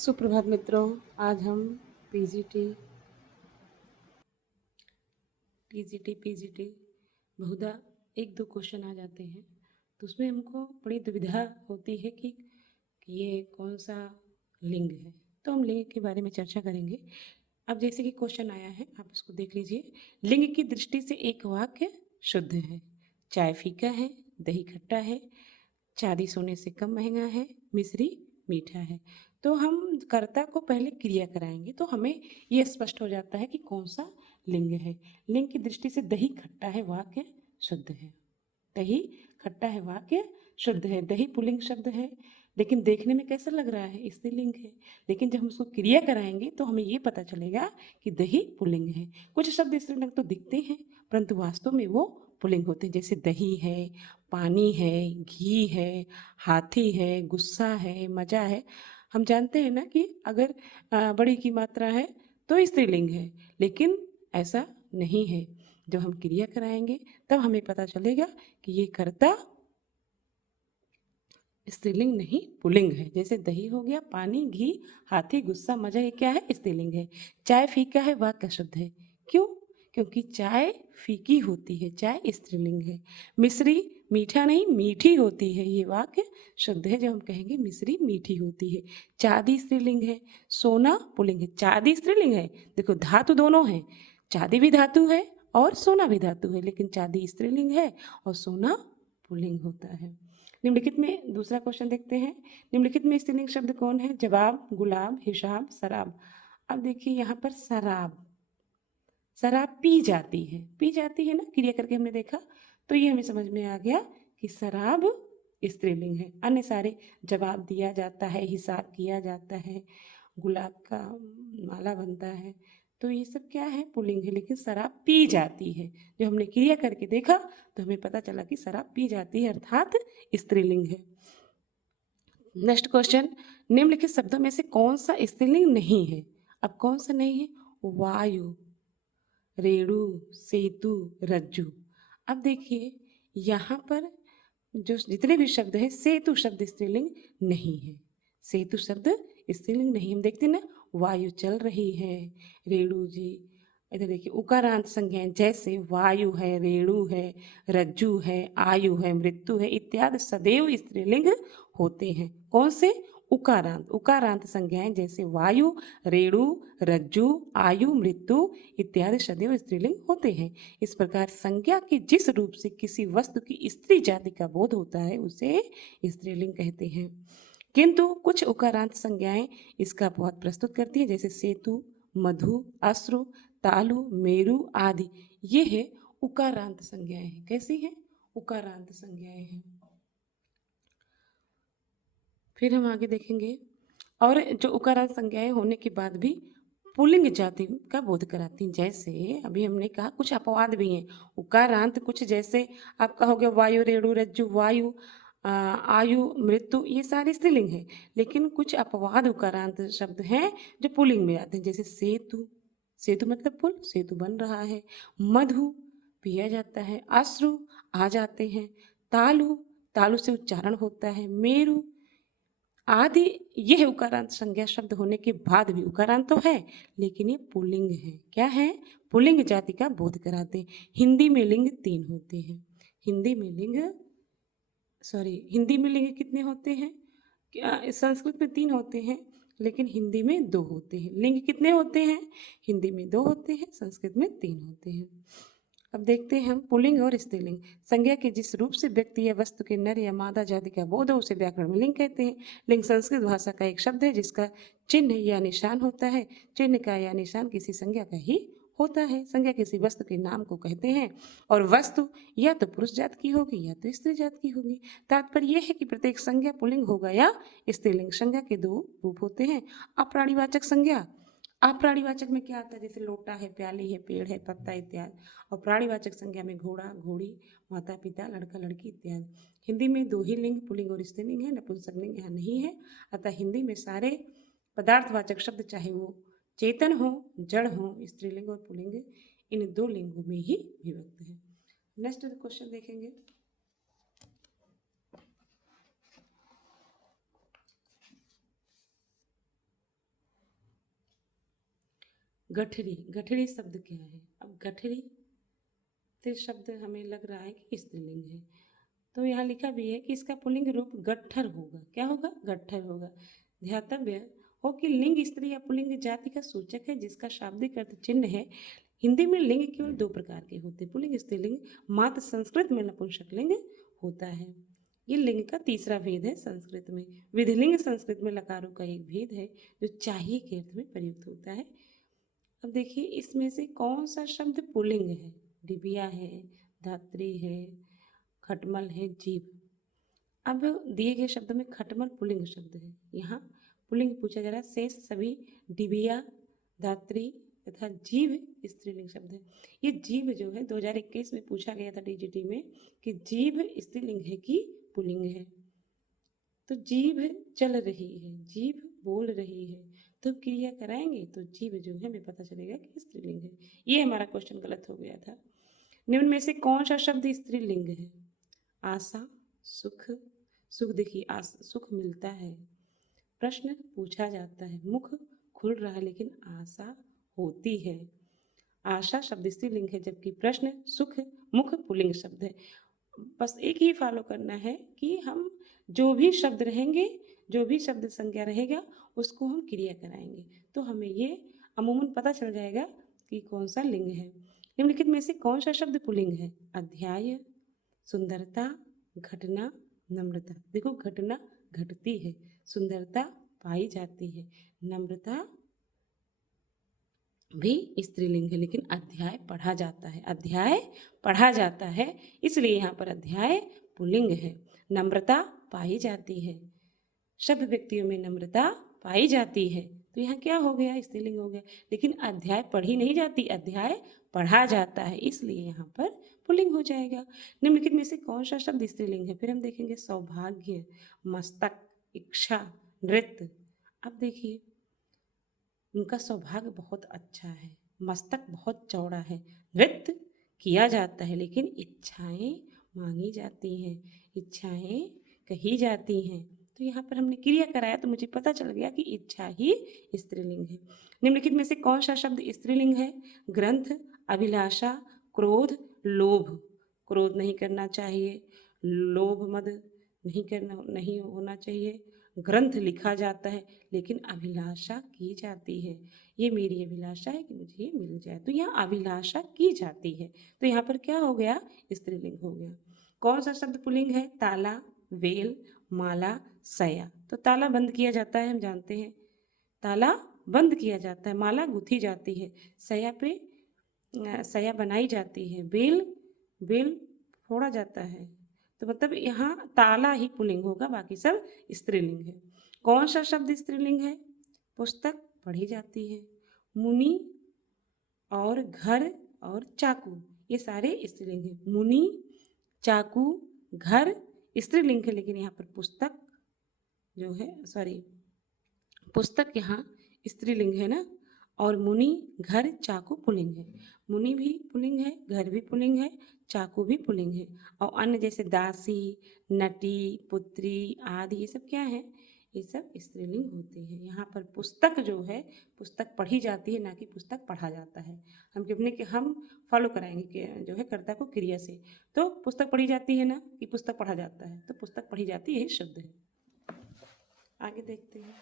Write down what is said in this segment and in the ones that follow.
सुप्रभात मित्रों। आज हम पीजीटी टीजीटी पीजीटी बहुधा एक दो क्वेश्चन आ जाते हैं, तो उसमें हमको बड़ी दुविधा होती है कि ये कौन सा लिंग है। तो हम लिंग के बारे में चर्चा करेंगे। अब जैसे कि क्वेश्चन आया है, आप इसको देख लीजिए। लिंग की दृष्टि से एक वाक्य शुद्ध है। चाय फीका है, दही खट्टा है, चांदी सोने से कम महंगा है, मिश्री मीठा है। तो हम कर्ता को पहले क्रिया कराएंगे तो हमें यह स्पष्ट हो जाता है कि कौन सा लिंग है। लिंग की दृष्टि से दही खट्टा है वाक्य शुद्ध है। दही खट्टा है वाक्य शुद्ध है। दही पुल्लिंग शब्द है, लेकिन देखने में कैसा लग रहा है, स्त्रीलिंग है। लेकिन जब हम उसको क्रिया कराएंगे तो हमें ये पता चलेगा कि दही पुल्लिंग है। कुछ शब्द स्त्रीलिंग तो दिखते हैं, परंतु वास्तव में वो पुल्लिंग होते हैं। जैसे दही है, पानी है, घी है, हाथी है, गुस्सा है, मजा है। हम जानते हैं ना कि अगर बड़ी की मात्रा है तो स्त्रीलिंग है, लेकिन ऐसा नहीं है। जब हम क्रिया कराएंगे तब हमें पता चलेगा कि ये कर्ता स्त्रीलिंग नहीं पुल्लिंग है। जैसे दही हो गया, पानी, घी, हाथी, गुस्सा, मजा, ये क्या है, स्त्रीलिंग है। चाय फीका है वाक्य शुद्ध है। क्यों? क्योंकि चाय फीकी होती है, चाय स्त्रीलिंग है। मिश्री मीठा नहीं मीठी होती है, ये वाक्य शुद्ध है। जब हम कहेंगे मिश्री मीठी होती है। चांदी स्त्रीलिंग है, सोना पुल्लिंग है। चांदी स्त्रीलिंग है, देखो धातु दोनों है। चांदी भी धातु है और सोना भी धातु है, लेकिन चांदी स्त्रीलिंग है और सोना पुल्लिंग होता है। निम्नलिखित में दूसरा क्वेश्चन देखते हैं। निम्नलिखित में स्त्रीलिंग शब्द कौन है? जवाब, गुलाब, हिसाब, शराब। अब देखिए यहाँ पर शराब, शराब पी जाती है, पी जाती है ना, क्रिया करके हमने देखा तो ये हमें समझ में आ गया कि शराब स्त्रीलिंग है। अन्य सारे जवाब दिया जाता है, हिसाब किया जाता है, गुलाब का माला बनता है, तो ये सब क्या है, पुल्लिंग है। लेकिन शराब पी जाती है, जो हमने क्रिया करके देखा तो हमें पता चला कि शराब पी जाती है, अर्थात स्त्रीलिंग है। नेक्स्ट क्वेश्चन, निम्नलिखित शब्दों में से कौन सा स्त्रीलिंग नहीं है? अब कौन सा नहीं है? वायु, रेणु, सेतु, रज्जु। अब देखिए यहाँ पर जो जितने भी शब्द हैं, सेतु शब्द स्त्रीलिंग नहीं है। सेतु शब्द स्त्रीलिंग नहीं। हम देखते हैं ना, वायु चल रही है, रेणु जी, इधर देखिए उकारांत संज्ञाएं जैसे वायु है, रेणु है, रज्जु है, आयु है, मृत्यु है इत्यादि सदैव स्त्रीलिंग होते हैं। कौन से? उकारांत। उकारांत संज्ञाएं जैसे वायु, रेणु, रज्जु, आयु, मृत्यु इत्यादि सदैव स्त्रीलिंग होते हैं। इस प्रकार संज्ञा के जिस रूप से किसी वस्तु की स्त्री जाति का बोध होता है उसे स्त्रीलिंग कहते हैं। किंतु कुछ उकारांत संज्ञाएं इसका बहुत प्रस्तुत करती है, जैसे सेतु, मधु, अश्रु, तालु, मेरु आदि। ये है उकारांत संज्ञाएं हैं। कैसी हैं? उकारांत संज्ञाएं हैं। फिर हम आगे देखेंगे, और जो उकारांत संज्ञाएं होने के बाद भी पुल्लिंग जाति का बोध कराती हैं। जैसे अभी हमने कहा कुछ अपवाद भी हैं उकारांत, कुछ जैसे आप कहोगे वायु, रेणु, रज्जु, वायु, आयु, मृत्यु, ये सारे स्त्रीलिंग हैं। लेकिन कुछ अपवाद उकारांत शब्द हैं जो पुल्लिंग में आते हैं, जैसे सेतु, सेतु मतलब पुल, सेतु बन रहा है। मधु पिया जाता है, अश्रु आ जाते हैं, तालु, तालु से उच्चारण होता है, मेरु आदि। ये है उकारांत संज्ञा शब्द होने के बाद भी, उकारांत तो है लेकिन ये पुल्लिंग है। क्या है? पुल्लिंग जाति का बोध कराते हैं। हिंदी में लिंग 3 होते हैं। हिंदी में लिंग, हिंदी में लिंग कितने होते हैं? संस्कृत में 3 होते हैं, लेकिन हिंदी में 2 होते हैं। लिंग कितने होते हैं? हिंदी में 2 होते हैं, संस्कृत में 3 होते हैं। अब देखते हैं हम पुल्लिंग और स्त्रीलिंग। संज्ञा के जिस रूप से व्यक्ति या वस्तु के नर या मादा जाति का बोध हो उसे व्याकरण में लिंग कहते हैं। लिंग संस्कृत भाषा का एक शब्द है जिसका चिन्ह या निशान होता है। चिन्ह का या निशान किसी संज्ञा का ही होता है। संज्ञा किसी वस्तु के नाम को कहते हैं, और वस्तु या तो पुरुष जात की होगी या तो स्त्री जात की होगी। तात्पर्य यह है कि प्रत्येक संज्ञा पुल्लिंग होगा या स्त्रीलिंग। संज्ञा के 2 रूप होते हैं। अप्राणीवाचक संज्ञा, अप्राणीवाचक में क्या आता है? जैसे लोटा है, प्याली है, पेड़ है, पत्ता इत्यादि। और प्राणीवाचक संज्ञा में घोड़ा, घोड़ी, माता पिता, लड़का लड़की इत्यादि। हिंदी में 2 ही लिंग पुल्लिंग और स्त्रीलिंग है, नपुंसकलिंग यहाँ नहीं है। अतः हिंदी में सारे पदार्थवाचक शब्द चाहे वो चेतन हो, जड़ हो, स्त्रीलिंग और पुल्लिंग इन 2 लिंगों में ही विभक्त है। नेक्स्ट क्वेश्चन देखेंगे। गठरी, गठरी शब्द क्या है? अब गठरी तो शब्द हमें लग रहा है कि स्त्रीलिंग है, तो यहाँ लिखा भी है कि इसका पुल्लिंग रूप गट्ठर होगा। क्या होगा? गट्ठर होगा। ध्यातव्य हो कि लिंग स्त्री या पुल्लिंग जाति का सूचक है जिसका शाब्दिक अर्थ चिन्ह है। हिंदी में लिंग केवल दो प्रकार के होते हैं, पुल्लिंग स्त्रीलिंग। मात्र संस्कृत में नपुंसक लिंग होता है। ये लिंग का तीसरा भेद है संस्कृत में। विधिलिंग संस्कृत में लकारों का एक भेद है जो चाहिए के अर्थ में प्रयुक्त होता है। अब देखिए इसमें से कौन सा शब्द पुल्लिंग है? डिबिया है, धात्री है, खटमल है, जीव। अब दिए गए शब्द में खटमल पुल्लिंग शब्द है। यहाँ पुल्लिंग पूछा जा रहा है, शेष सभी डिबिया, धात्री तथा जीव स्त्रीलिंग शब्द है। ये जीव जो है 2021 में पूछा गया था डीजीटी में कि जीव स्त्रीलिंग है कि पुल्लिंग है। तो जीभ चल रही है, जीभ बोल रही है, तो क्रिया कराएंगे तो जीभ जो है हमें पता चलेगा कि स्त्रीलिंग है। ये हमारा क्वेश्चन गलत हो गया था। निम्न में से कौन सा शब्द स्त्रीलिंग है? आशा, सुख। सुख देखिए, सुख मिलता है। प्रश्न पूछा जाता है, मुख खुल रहा है लेकिन आशा होती है। आशा शब्द स्त्रीलिंग है जबकि प्रश्न, सुख, मुख पुल्लिंग शब्द है। बस एक ही फॉलो करना है कि हम जो भी शब्द रहेंगे, जो भी शब्द संज्ञा रहेगा उसको हम क्रिया कराएंगे, तो हमें ये अमूमन पता चल जाएगा कि कौन सा लिंग है। निम्नलिखित में से कौन सा शब्द पुल्लिंग है? अध्याय, सुंदरता, घटना, नम्रता। देखो घटना घटती है, सुंदरता पाई जाती है, नम्रता भी स्त्रीलिंग है, लेकिन अध्याय पढ़ा जाता है, अध्याय पढ़ा जाता है, इसलिए यहाँ पर अध्याय पुल्लिंग है। नम्रता पाई जाती है, शब्द व्यक्तियों में नम्रता पाई जाती है, तो यहाँ क्या हो गया? स्त्रीलिंग हो गया। लेकिन अध्याय पढ़ी नहीं जाती, अध्याय पढ़ा जाता है, इसलिए यहाँ पर पुल्लिंग हो जाएगा। निम्नलिखित में से कौन सा शब्द स्त्रीलिंग है? फिर हम देखेंगे सौभाग्य, मस्तक, इच्छा, नृत्य। अब देखिए उनका सौभाग्य बहुत अच्छा है, मस्तक बहुत चौड़ा है, नृत्य किया जाता है, लेकिन इच्छाएं मांगी जाती हैं, इच्छाएं कही जाती हैं। तो यहाँ पर हमने क्रिया कराया तो मुझे पता चल गया कि इच्छा ही स्त्रीलिंग है। निम्नलिखित में से कौन सा शब्द स्त्रीलिंग है? ग्रंथ, अभिलाषा, क्रोध, लोभ। क्रोध नहीं करना चाहिए, लोभ मद नहीं होना चाहिए। ग्रंथ लिखा जाता है लेकिन अभिलाषा की जाती है, ये मेरी अभिलाषा है कि मुझे ये मिल जाए, तो यहाँ अभिलाषा की जाती है, तो यहाँ पर क्या हो गया? स्त्रीलिंग हो गया। कौन सा शब्द पुल्लिंग है? ताला, वेल, माला, सया। तो ताला बंद किया जाता है, हम जानते हैं, ताला बंद किया जाता है, माला गुथी जाती है, सया पे सया बनाई जाती है, बेल बेल फोड़ा जाता है, तो मतलब यहाँ ताला ही पुल्लिंग होगा, बाकी सब स्त्रीलिंग है। कौन सा शब्द स्त्रीलिंग है? पुस्तक पढ़ी जाती है, मुनि और घर और चाकू, ये सारे स्त्रीलिंग है। मुनि, चाकू, घर स्त्रीलिंग है, लेकिन यहाँ पर पुस्तक जो है, सॉरी, पुस्तक यहाँ स्त्रीलिंग है ना, और मुनि, घर, चाकू पुल्लिंग है। मुनि भी पुल्लिंग है, घर भी पुल्लिंग है, चाकू भी पुल्लिंग है, और अन्य जैसे दासी, नटी, पुत्री आदि ये सब क्या है? ये सब स्त्रीलिंग होते हैं। यहाँ पर पुस्तक जो है, पुस्तक पढ़ी जाती है, ना कि पुस्तक पढ़ा जाता है। हम फॉलो कराएंगे कि जो है कर्ता को क्रिया से, तो पुस्तक पढ़ी जाती है ना कि पुस्तक पढ़ा जाता है, तो पुस्तक पढ़ी जाती है, शुद्ध है। आगे देखते हैं।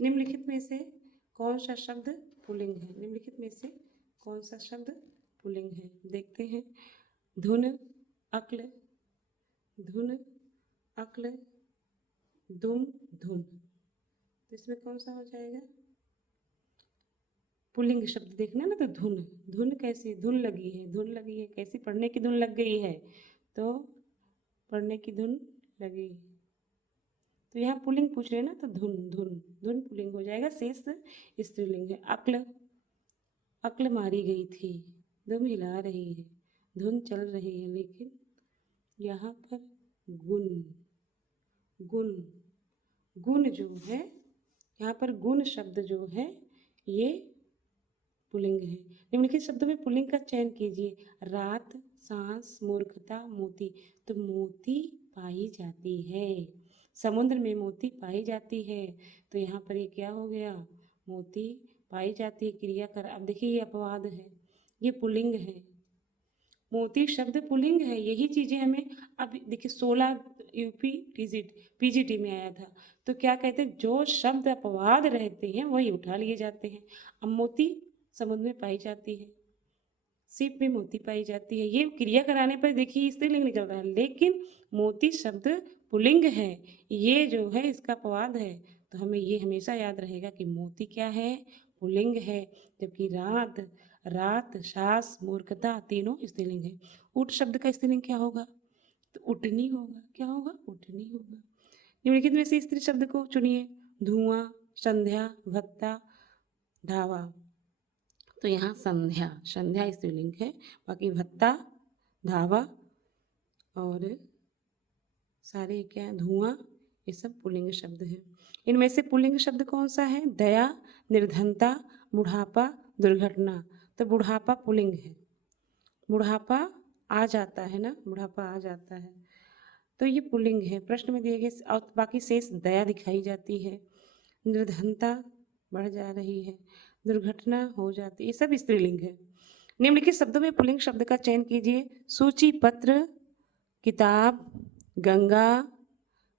निम्नलिखित में से कौन सा शब्द पुल्लिंग है? निम्नलिखित में से कौन सा शब्द पुल्लिंग है? देखते हैं। धुन, अक्ल, धुन, अक्ल, दुम, धुन। तो इसमें कौन सा हो जाएगा? पुल्लिंग शब्द देखना ना, तो धुन, धुन कैसी? धुन लगी है, धुन लगी है, कैसी? पढ़ने की धुन लग गई है, तो पढ़ने की धुन लगी, तो यहाँ पुल्लिंग पूछ रहे हैं ना, तो धुन, धुन, धुन पुल्लिंग हो जाएगा, शेष स्त्रीलिंग है। अक्ल, अक्ल मारी गई थी, दुम हिला रही है, धुन चल रही है, लेकिन यहाँ पर गुण, गुण, गुण जो है, यहाँ पर गुण शब्द जो है ये पुल्लिंग है। निम्नलिखित शब्दों में पुल्लिंग का चयन कीजिए। रात, सांस, मूर्खता, मोती। तो मोती पाई जाती है, समुद्र में मोती पाई जाती है, तो यहाँ पर ये क्या हो गया, मोती पाई जाती है, क्रिया कर। अब देखिए ये अपवाद है, ये पुल्लिंग है, मोती शब्द पुल्लिंग है। यही चीज़ें हमें अब देखिए 16 यूपी पीजीटी में आया था, तो क्या कहते हैं, जो शब्द अपवाद रहते हैं वही उठा लिए जाते हैं। अब मोती समुद्र में पाई जाती है, सीप में मोती पाई जाती है, ये क्रिया कराने पर देखिए स्त्रीलिंग निकल रहा है, लेकिन मोती शब्द पुल्लिंग है, ये जो है इसका अपवाद है। तो हमें ये हमेशा याद रहेगा कि मोती क्या है, पुल्लिंग है, जबकि रात, रात, सास, मूर्खता तीनों स्त्रीलिंग है। उठ शब्द का स्त्रीलिंग क्या होगा, तो उठनी होगा। क्या होगा, उठनी होगा। निम्नलिखित में से स्त्री शब्द को चुनिए। धुआं, संध्या, भत्ता, ढावा। तो यहाँ संध्या, संध्या स्त्रीलिंग है, बाकी भत्ता, धावा और सारे क्या, धुआं, ये सब पुल्लिंग शब्द है। इनमें से पुल्लिंग शब्द कौन सा है, दया, निर्धनता, बुढ़ापा, दुर्घटना। तो बुढ़ापा पुल्लिंग है, बुढ़ापा आ जाता है ना, बुढ़ापा आ जाता है, तो ये पुल्लिंग है। प्रश्न में दिए गए और बाकी शेष दया दिखाई जाती है, निर्धनता बढ़ जा रही है, दुर्घटना हो जाती है, ये सब स्त्रीलिंग है। निम्नलिखित शब्दों में पुल्लिंग शब्द का चयन कीजिए। सूची, पत्र, किताब, गंगा,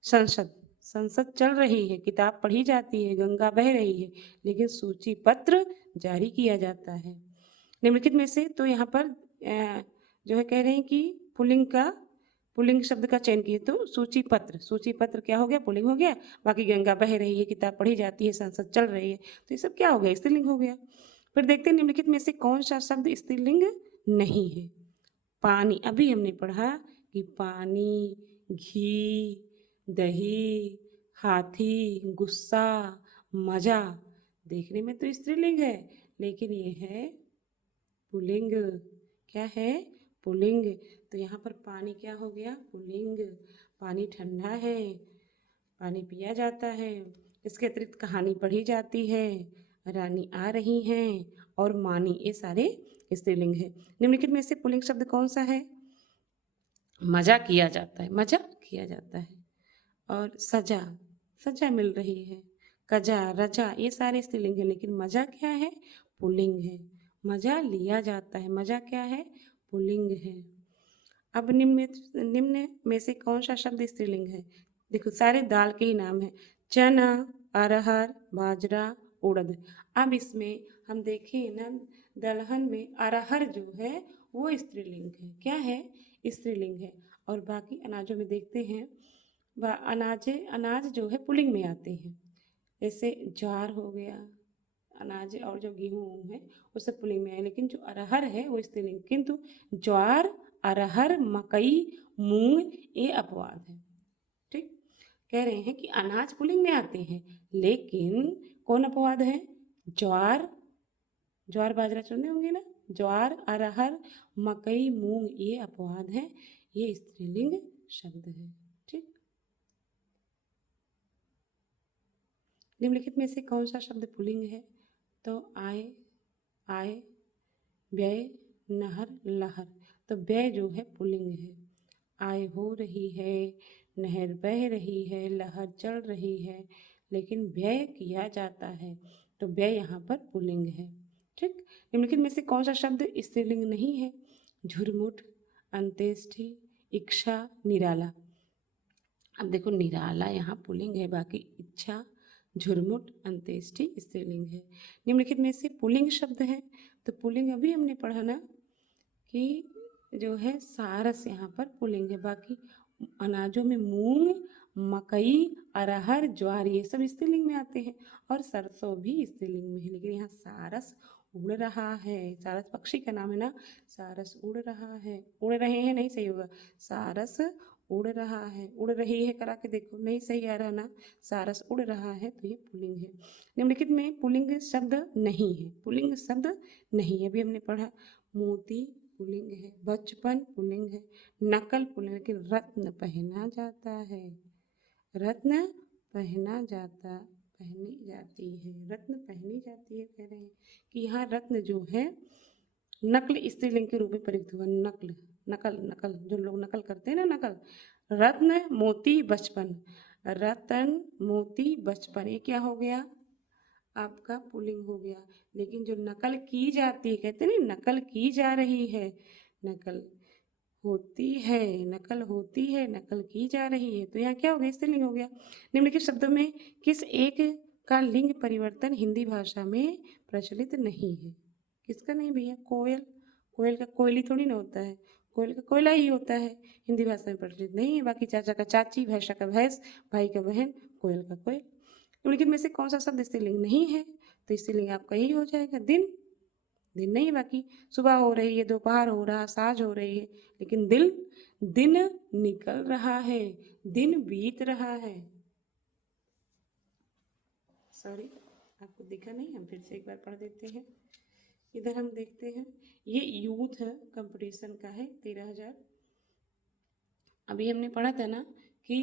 संसद। संसद चल रही है, किताब पढ़ी जाती है, गंगा बह रही है, लेकिन सूची पत्र जारी किया जाता है। निम्नलिखित में से तो यहाँ पर जो है कह रहे हैं कि पुल्लिंग शब्द का चयन किए, तो सूची पत्र, सूची पत्र क्या हो गया, पुल्लिंग हो गया। बाकी गंगा बह रही है, किताब पढ़ी जाती है, संसद चल रही है, तो ये सब क्या हो गया, स्त्रीलिंग हो गया। फिर देखते हैं निम्नलिखित में से कौन सा शब्द स्त्रीलिंग नहीं है। पानी, अभी हमने पढ़ा कि पानी, घी, दही, हाथी, गुस्सा, मजा, देखने में तो स्त्रीलिंग है, लेकिन ये है पुल्लिंग। क्या है, पुल्लिंग। तो यहाँ पर पानी क्या हो गया, पुल्लिंग। पानी ठंडा है, पानी पिया जाता है। इसके अतिरिक्त कहानी पढ़ी जाती है, रानी आ रही हैं और मानी, ये सारे स्त्रीलिंग है। निम्नलिखित में से पुल्लिंग शब्द कौन सा है, मजा किया जाता है, मजा किया जाता है। और सजा, सजा मिल रही है। कजा, रजा, ये सारे स्त्रीलिंग है, लेकिन मजा क्या है, पुल्लिंग है। मजा लिया जाता है, मजा क्या है, पुल्लिंग है। अब निम्न में से कौन सा शब्द स्त्रीलिंग है, देखो सारे दाल के ही नाम है, चना, अरहर, बाजरा, उड़द। अब इसमें हम देखें ना, दलहन में अरहर जो है वो स्त्रीलिंग है, क्या है, स्त्रीलिंग है। और बाकी अनाजों में देखते हैं, अनाज जो है पुल्लिंग में आते हैं, जैसे ज्वार हो गया, अनाज और जो गेहूँ है वो सब पुल्लिंग में है, लेकिन जो अरहर है वो स्त्रीलिंग। किंतु ज्वार, अरहर, मकई, मूंग ये अपवाद है। ठीक, कह रहे हैं कि अनाज पुल्लिंग में आते हैं, लेकिन कौन अपवाद है, ज्वार, ज्वार बाजरा सुने होंगे ना, ज्वार, अरहर, मकई, मूंग ये अपवाद है, ये स्त्रीलिंग शब्द है। ठीक, निम्नलिखित में से कौन सा शब्द पुल्लिंग है, तो आए, आए, व्यय, नहर, लहर। तो व्यय जो है पुल्लिंग है, आय हो रही है, नहर बह रही है, लहर चल रही है, लेकिन व्यय किया जाता है, तो व्यय यहाँ पर पुल्लिंग है। ठीक, निम्नलिखित में से कौन सा शब्द स्त्रीलिंग नहीं है, झुरमुट, अंत्येष्टि, इच्छा, निराला। अब देखो निराला यहाँ पुल्लिंग है, बाकी इच्छा, झुरमुट, अंत्येष्टि स्त्रीलिंग है। निम्नलिखित में से पुल्लिंग शब्द है, तो पुल्लिंग अभी हमने पढ़ा ना कि जो है सारस यहाँ पर पुल्लिंग है। बाकी अनाजों में मूंग, मकई, अरहर, ज्वार ये सब स्त्रीलिंग में आते हैं, और सरसों भी स्त्रीलिंग में है, लेकिन यहाँ सारस उड़ रहा है, सारस पक्षी का नाम है ना, सारस उड़ रहा है, उड़ रहे हैं नहीं सही होगा, सारस उड़ रहा है, उड़ रही है करा के देखो, नहीं सही आ रहा ना, सारस उड़ रहा है, तो ये पुल्लिंग है। निम्नलिखित में पुल्लिंग शब्द नहीं है, पुल्लिंग शब्द नहीं है, अभी हमने पढ़ा, मोती पुल्लिंग है, बचपन पुल्लिंग है, नकल पुल्लिंग, लेकिन रत्न पहना जाता है, रत्न पहना जाता, पहनी जाती है, रत्न पहनी जाती है, कह रहे हैं कि यहाँ रत्न जो है नकल स्त्रीलिंग के रूप में प्रयुक्त हुआ, नकल, नकल, नकल, जो लोग नकल करते हैं ना, नकल, रत्न, मोती, बचपन। रतन, मोती, बचपन, ये क्या हो गया? आपका पुल्लिंग हो गया। लेकिन जो नकल की जाती है, कहते हैं ना नकल की जा रही है, नकल होती है, नकल होती है, नकल की जा रही है, तो यहाँ क्या हो गया? स्त्रीलिंग हो गया। निम्नलिखित शब्दों में किस एक का लिंग परिवर्तन हिंदी भाषा में प्रचलित नहीं है? किसका नहीं भैया? कोयल। कोयल का कोयली थोड़ी ना होता है, कोयल का कोयला ही होता है। हिंदी भाषा में प्रचलित नहीं है। बाकी चाचा का चाची, भैंसा का भैंस, भाई का बहन, कोयल का कोयल। निम्नलिखित में से कौन सा शब्द स्त्रीलिंग नहीं है? तो स्त्रीलिंग आपका यही हो जाएगा, दिन। दिन नहीं, बाकी सुबह हो रही है, दोपहर हो रहा, साँझ हो रही है, लेकिन दिन निकल रहा है, दिन बीत रहा है। सॉरी, आपको दिखा नहीं, हम फिर से एक बार पढ़ देते हैं। इधर हम देखते हैं, ये यूथ कंपटीशन का है 13,000। अभी हमने पढ़ा था ना कि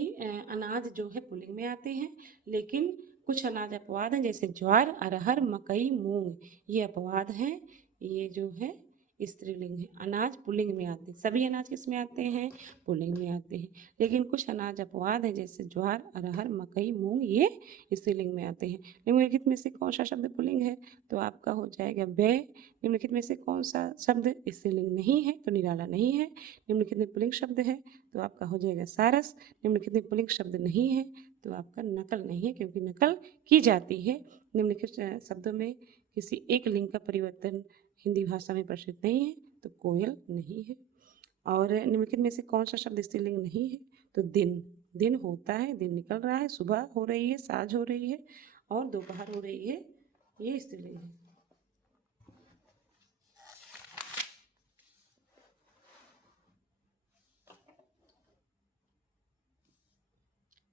अनाज जो है पुल्लिंग में आते हैं, लेकिन कुछ अनाज अपवाद हैं, जैसे ज्वार, अरहर, मकई, मूंग, ये अपवाद हैं, ये जो है स्त्रीलिंग है। अनाज पुल्लिंग में आते हैं, सभी अनाज किस में आते हैं? पुल्लिंग में आते हैं, लेकिन कुछ अनाज अपवाद हैं, जैसे ज्वार, अरहर, मकई, मूंग, ये स्त्रीलिंग में आते हैं। निम्नलिखित में से कौन सा शब्द पुल्लिंग है? तो आपका हो जाएगा बै। निम्नलिखित में से कौन सा शब्द स्त्रीलिंग नहीं है? तो निराला नहीं है। निम्नलिखित में पुल्लिंग शब्द है, तो आपका हो जाएगा सारस। निम्नलिखित में पुल्लिंग शब्द नहीं है, तो आपका नकल नहीं है, क्योंकि नकल की जाती है। निम्नलिखित शब्दों में किसी एक लिंग का परिवर्तन हिंदी भाषा में प्रचलित नहीं है, तो कोयल नहीं है। और निम्नलिखित में से कौन सा शब्द स्त्रीलिंग नहीं है? तो दिन। दिन होता है, दिन निकल रहा है, सुबह हो रही है, साँझ हो रही है और दोपहर हो रही है, ये स्त्रीलिंग है।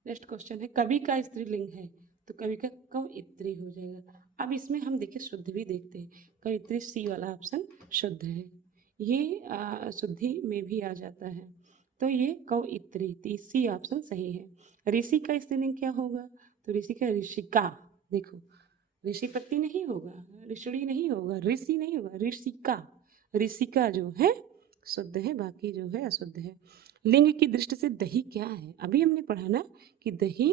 नेक्स्ट क्वेश्चन है, कवि का स्त्रीलिंग है, तो कवि का कवयित्री हो जाएगा। अब इसमें हम देखिए शुद्ध भी देखते हैं। कवयित्री सी वाला ऑप्शन शुद्ध है, ये शुद्धि में भी आ जाता है, तो ये कवयित्री, सी ऑप्शन सही है। ऋषि का स्त्रीलिंग क्या होगा? तो ऋषि का ऋषिका। देखो, ऋषिपति नहीं होगा, ऋषि नहीं होगा, ऋषि नहीं होगा, ऋषिका। ऋषिका जो है शुद्ध है, बाकी जो है अशुद्ध है। लिंग की दृष्टि से दही क्या है? अभी हमने पढ़ा ना कि दही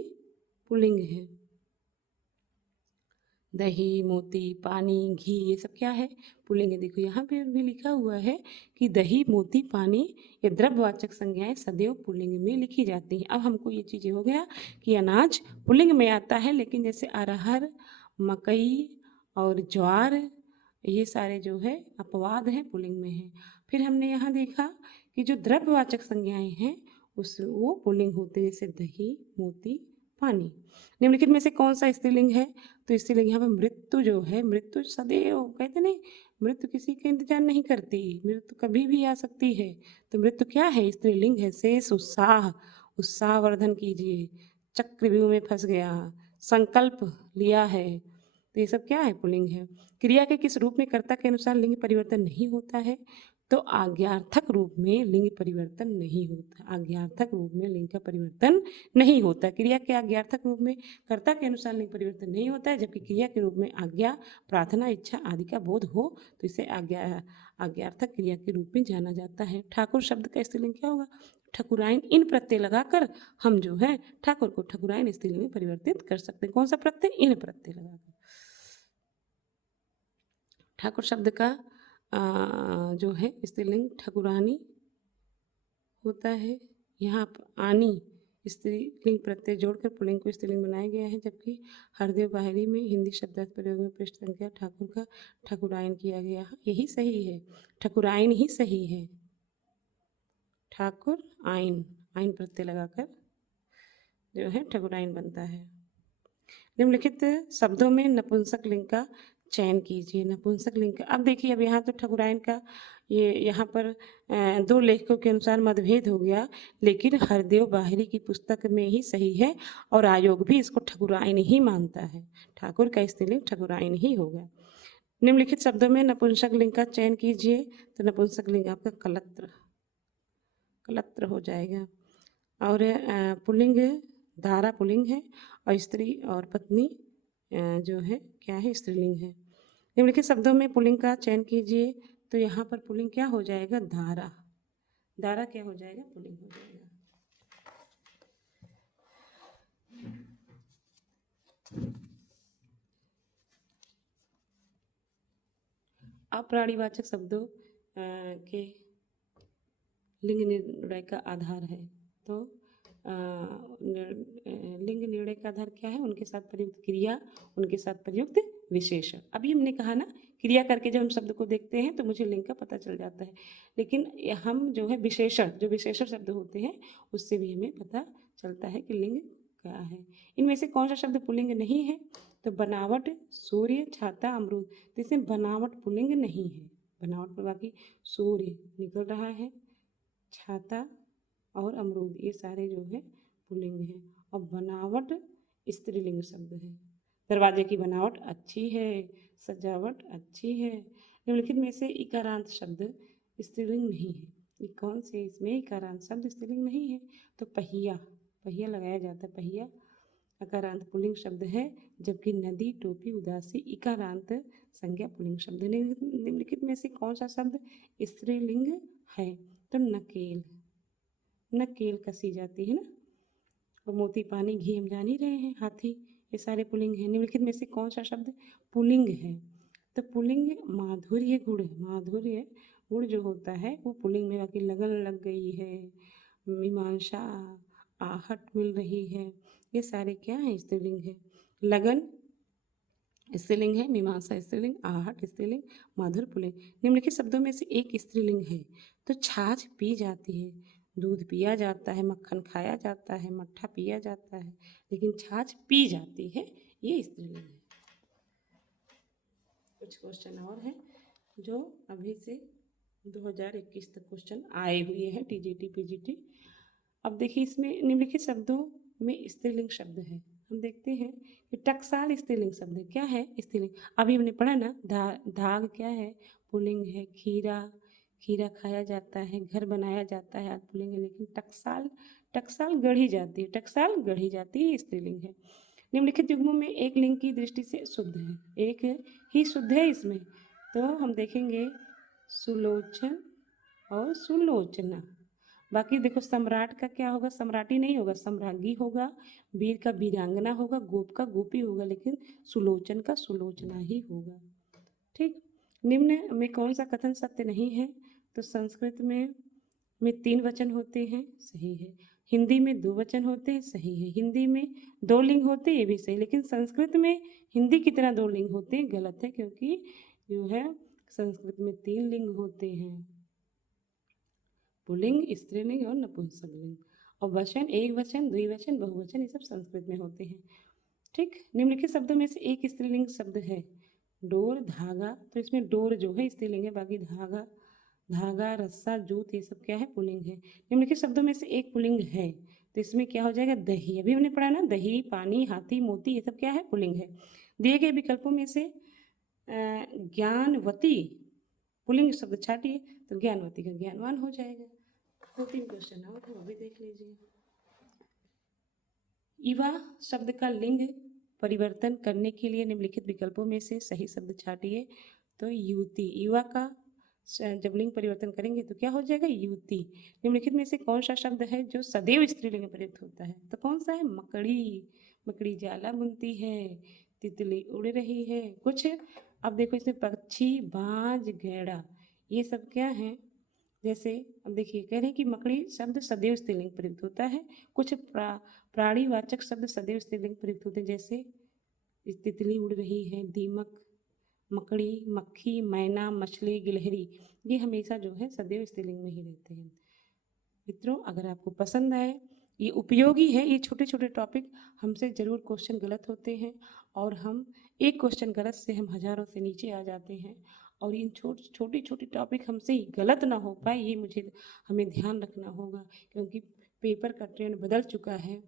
पुल्लिंग है। दही, मोती, पानी, घी, ये सब क्या है? पुल्लिंग है। देखो यहाँ पे भी लिखा हुआ है कि दही, मोती, पानी, ये द्रव्यवाचक संज्ञाएं सदैव पुल्लिंग में लिखी जाती हैं। अब हमको ये चीज़ें हो गया कि अनाज पुल्लिंग में आता है, लेकिन जैसे अरहर, मकई और ज्वार, ये सारे जो है अपवाद हैं, पुल्लिंग में है। फिर हमने यहाँ देखा कि जो द्रव्यवाचक संज्ञाएं हैं वो पुल्लिंग होते हैं, जैसे दही, मोती, पानी। निम्नलिखित में से कौन सा स्त्रीलिंग है? तो स्त्रीलिंग यहाँ पर मृत्यु जो है, मृत्यु सदैव, कहते नहीं, मृत्यु किसी का इंतजार नहीं करती, मृत्यु कभी भी आ सकती है। तो मृत्यु क्या है? स्त्रीलिंग है। शेष उत्साह, उत्साह वर्धन कीजिए, चक्रव्यूह में फंस गया, संकल्प लिया है, तो ये सब क्या है? पुल्लिंग है। क्रिया के किस रूप में कर्ता के अनुसार लिंग परिवर्तन नहीं होता है? तो आज्ञार्थक रूप में लिंग परिवर्तन नहीं होता। आज्ञार्थक रूप में लिंग का परिवर्तन नहीं होता। क्रिया के आज्ञार्थक रूप में कर्ता के अनुसार लिंग परिवर्तन नहीं होता है, जबकि क्रिया के रूप में आज्ञा, प्रार्थना, इच्छा आदि का बोध हो तो इसे आज्ञार्थक क्रिया के रूप में जाना जाता है। ठाकुर शब्द का स्त्रीलिंग क्या होगा? ठकुराइन। इन प्रत्यय लगाकर हम जो है ठाकुर को ठकुराइन स्त्रीलिंग में परिवर्तित कर सकते हैं। कौन सा प्रत्यय? इन प्रत्यय लगाकर। ठाकुर शब्द का जो है स्त्रीलिंग ठकुरानी होता है। यहाँ आनी स्त्रीलिंग प्रत्यय जोड़कर पुल्लिंग को स्त्रीलिंग बनाया गया है, जबकि हरदेव बाहरी में हिंदी शब्दार्थ प्रयोग में पृष्ठ संख्या ठाकुर का ठकुराइन किया गया। यही सही है, ठकुराइन ही सही है। ठाकुर आइन, आइन प्रत्यय लगाकर जो है ठकुराइन बनता है। निम्नलिखित शब्दों में नपुंसक लिंग का चयन कीजिए। नपुंसक लिंग का, अब देखिए, अब यहाँ तो ठकुराइन का ये यहाँ पर दो लेखकों के अनुसार मतभेद हो गया, लेकिन हरदेव बाहरी की पुस्तक में ही सही है और आयोग भी इसको ठकुराइन ही मानता है। ठाकुर का स्त्रीलिंग ठकुराइन ही होगा। निम्नलिखित शब्दों में नपुंसक लिंग का चयन कीजिए। तो नपुंसक लिंग आपका कलत्र, कलत्र हो जाएगा। और पुल्लिंग धारा पुल्लिंग है, और स्त्री और पत्नी जो है क्या है? स्त्रीलिंग है। निम्नलिखित शब्दों में पुल्लिंग का चयन कीजिए। तो यहाँ पर पुल्लिंग क्या हो जाएगा? धारा। धारा क्या हो जाएगा? पुल्लिंग हो जाएगा। अप्राणीवाचक शब्दों के लिंग निर्णय का आधार है। तो लिंग निर्णय का आधार क्या है? उनके साथ प्रयुक्त क्रिया, उनके साथ प्रयुक्त विशेषण। अभी हमने कहा ना, क्रिया करके जब हम शब्द को देखते हैं तो मुझे लिंग का पता चल जाता है, लेकिन हम जो है विशेषण, जो विशेषण शब्द होते हैं उससे भी हमें पता चलता है कि लिंग क्या है। इनमें से कौन सा शब्द पुल्लिंग नहीं है? तो बनावट, सूर्य, छाता, अमरूद। तो इसमें बनावट पुल्लिंग नहीं है। बनावट पर बाकी सूर्य निकल रहा है, छाता और अमरूद ये सारे जो है पुल्लिंग हैं। और बनावट स्त्रीलिंग शब्द है। दरवाजे की बनावट अच्छी है, सजावट अच्छी है। निम्नलिखित में से इकारांत शब्द स्त्रीलिंग नहीं है। ये कौन से इसमें इकारांत शब्द स्त्रीलिंग नहीं है? तो पहिया, पहिया लगाया जाता है, पहिया अकारांत पुल्लिंग शब्द है, जबकि नदी, टोपी, उदासी इकारांत संज्ञा पुल्लिंग शब्द। निम्नलिखित में से कौन सा शब्द स्त्रीलिंग है? तो नकेल, नकेल कसी जाती है ना। और मोती, पानी, घी हम जान ही रहे हैं, हाथी, ये सारे पुल्लिंग हैं। निम्नलिखित में से कौन सा शब्द पुल्लिंग है? तो पुल्लिंग माधुर्य गुण, माधुर्य गुण जो होता है वो पुल्लिंग में। बाकी लगन लग गई है, मीमांसा, आहट मिल रही है, ये सारे क्या है? स्त्रीलिंग है। लगन स्त्रीलिंग है, मीमांसा स्त्रीलिंग, आहट स्त्रीलिंग, माधुर्य पुल्लिंग। निम्नलिखित शब्दों में से एक स्त्रीलिंग है। तो छाछ पी जाती है, दूध पिया जाता है, मक्खन खाया जाता है, मट्ठा पिया जाता है, लेकिन छाछ पी जाती है, ये स्त्रीलिंग है। कुछ क्वेश्चन और हैं जो अभी से 2021 तक क्वेश्चन आए हुए हैं टीजीटी पीजीटी। अब देखिए इसमें निम्नलिखित शब्दों में स्त्रीलिंग शब्द है। हम देखते हैं कि टकसाल स्त्रीलिंग शब्द है। क्या है स्त्रीलिंग? अभी हमने पढ़ा ना, धाग क्या है? पुल्लिंग है। खीरा, खीरा खाया जाता है, घर बनाया जाता है, आज पुल्लिंग है। लेकिन टकसाल, टकसाल गढ़ी जाती है, टकसाल गढ़ी जाती है, स्त्रीलिंग है। निम्नलिखित युग्मों में एक लिंग की दृष्टि से शुद्ध है, एक ही शुद्ध है इसमें। तो हम देखेंगे सुलोचन और सुलोचना। बाकी देखो सम्राट का क्या होगा? सम्राटी नहीं होगा, सम्राज्ञी होगा। वीर का वीरांगना होगा, गोप का गोपी होगा, लेकिन सुलोचन का सुलोचना ही होगा। ठीक। निम्न में कौन सा कथन सत्य नहीं है? तो संस्कृत में 3 वचन होते हैं, सही है। हिंदी में 2 वचन होते हैं, सही है। हिंदी में 2 लिंग होते हैं, ये भी सही। लेकिन संस्कृत में हिंदी की तरह 2 लिंग होते हैं, गलत है, क्योंकि जो है संस्कृत में 3 लिंग होते हैं, पुल्लिंग, स्त्रीलिंग और नपुंसकलिंग। और वचन, एक वचन, द्विवचन, बहुवचन, ये सब संस्कृत में होते हैं। ठीक। निम्नलिखित शब्दों में से एक स्त्रीलिंग शब्द है डोर, धागा। तो इसमें डोर जो है स्त्रीलिंग है, बाकी धागा, धागा, रस्सा, जूत, ये सब क्या है? पुल्लिंग है। निम्नलिखित शब्दों में से एक पुल्लिंग है, तो इसमें क्या हो जाएगा? दही। अभी हमने पढ़ा ना, दही, पानी, हाथी, मोती, ये सब क्या है? पुल्लिंग है। दिए गए विकल्पों में से ज्ञानवती पुल्लिंग शब्द छाटिए, तो ज्ञानवती का ज्ञानवान हो जाएगा। 2-3 क्वेश्चन और है, वो भी देख लीजिए। युवा शब्द का लिंग परिवर्तन करने के लिए निम्नलिखित विकल्पों में से सही शब्द छाटिए। तो युवती, युवा का जब लिंग परिवर्तन करेंगे तो क्या हो जाएगा? युवती। निम्नलिखित में से कौन सा शब्द है जो सदैव स्त्रीलिंग में प्रयुक्त होता है? तो कौन सा है? मकड़ी, मकड़ी जाला बुनती है, तितली उड़ रही है। कुछ अब देखो इसमें पक्षी, बाज, गैड़ा, ये सब क्या है? जैसे अब देखिए कह रहे हैं कि मकड़ी शब्द सदैव स्त्रीलिंग प्रयुक्त होता है। कुछ प्राणीवाचक शब्द सदैव स्त्रीलिंग प्रयुक्त होते हैं, जैसे तितली उड़ रही है, दीमक, मकड़ी, मक्खी, मैना, मछली, गिलहरी, ये हमेशा जो है सदैव स्त्रीलिंग में ही रहते हैं। मित्रों, अगर आपको पसंद आए, ये उपयोगी है, ये छोटे छोटे टॉपिक, हमसे ज़रूर क्वेश्चन गलत होते हैं, और हम एक क्वेश्चन गलत से हम हज़ारों से नीचे आ जाते हैं। और इन छोटी छोटी टॉपिक हमसे गलत ना हो पाए, ये हमें ध्यान रखना होगा, क्योंकि पेपर का ट्रेंड बदल चुका है।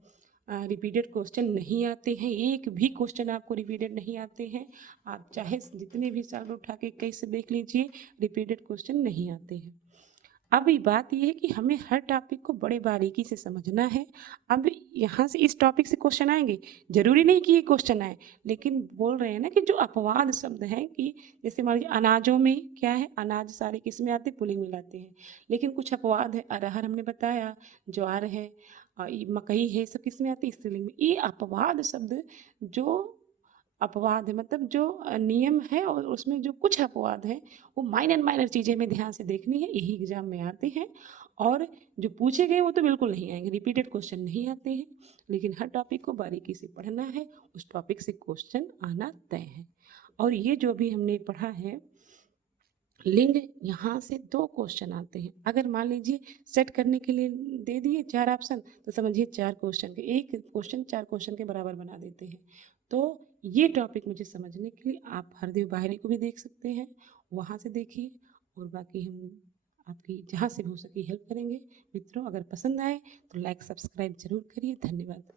रिपीटेड क्वेश्चन नहीं आते हैं, एक भी क्वेश्चन आपको रिपीटेड नहीं आते हैं। आप चाहे जितने भी साल उठा के कैसे देख लीजिए, रिपीटेड क्वेश्चन नहीं आते हैं। अब ये बात ये है कि हमें हर टॉपिक को बड़े बारीकी से समझना है। अब यहाँ से इस टॉपिक से क्वेश्चन आएंगे, जरूरी नहीं कि ये क्वेश्चन आए, लेकिन बोल रहे हैं ना कि जो अपवाद शब्द हैं, कि जैसे मान लीजिए अनाजों में क्या है? अनाज सारे किस में आते? पुल्लिंग में लाते हैं। लेकिन कुछ अपवाद है, अरहर हमने बताया, ज्वार है, मकई है, सब किस में आती है? स्त्रीलिंग में। ये अपवाद शब्द जो अपवाद है, मतलब जो नियम है और उसमें जो कुछ अपवाद है वो माइनर माइनर चीज़ें हमें ध्यान से देखनी है, यही एग्जाम में आते हैं। और जो पूछे गए वो तो बिल्कुल नहीं आएंगे, रिपीटेड क्वेश्चन नहीं आते हैं, लेकिन हर टॉपिक को बारीकी से पढ़ना है, उस टॉपिक से क्वेश्चन आना तय है। और ये जो भी हमने पढ़ा है लिंग, यहाँ से 2 क्वेश्चन आते हैं। अगर मान लीजिए सेट करने के लिए दे दिए 4 ऑप्शन, तो समझिए 4 क्वेश्चन के, एक क्वेश्चन 4 क्वेश्चन के बराबर बना देते हैं। तो ये टॉपिक मुझे समझने के लिए आप हरदेव बाहरी को भी देख सकते हैं, वहाँ से देखिए, और बाकी हम आपकी जहाँ से भी हो सके हेल्प करेंगे। मित्रों, अगर पसंद आए तो लाइक सब्सक्राइब ज़रूर करिए। धन्यवाद।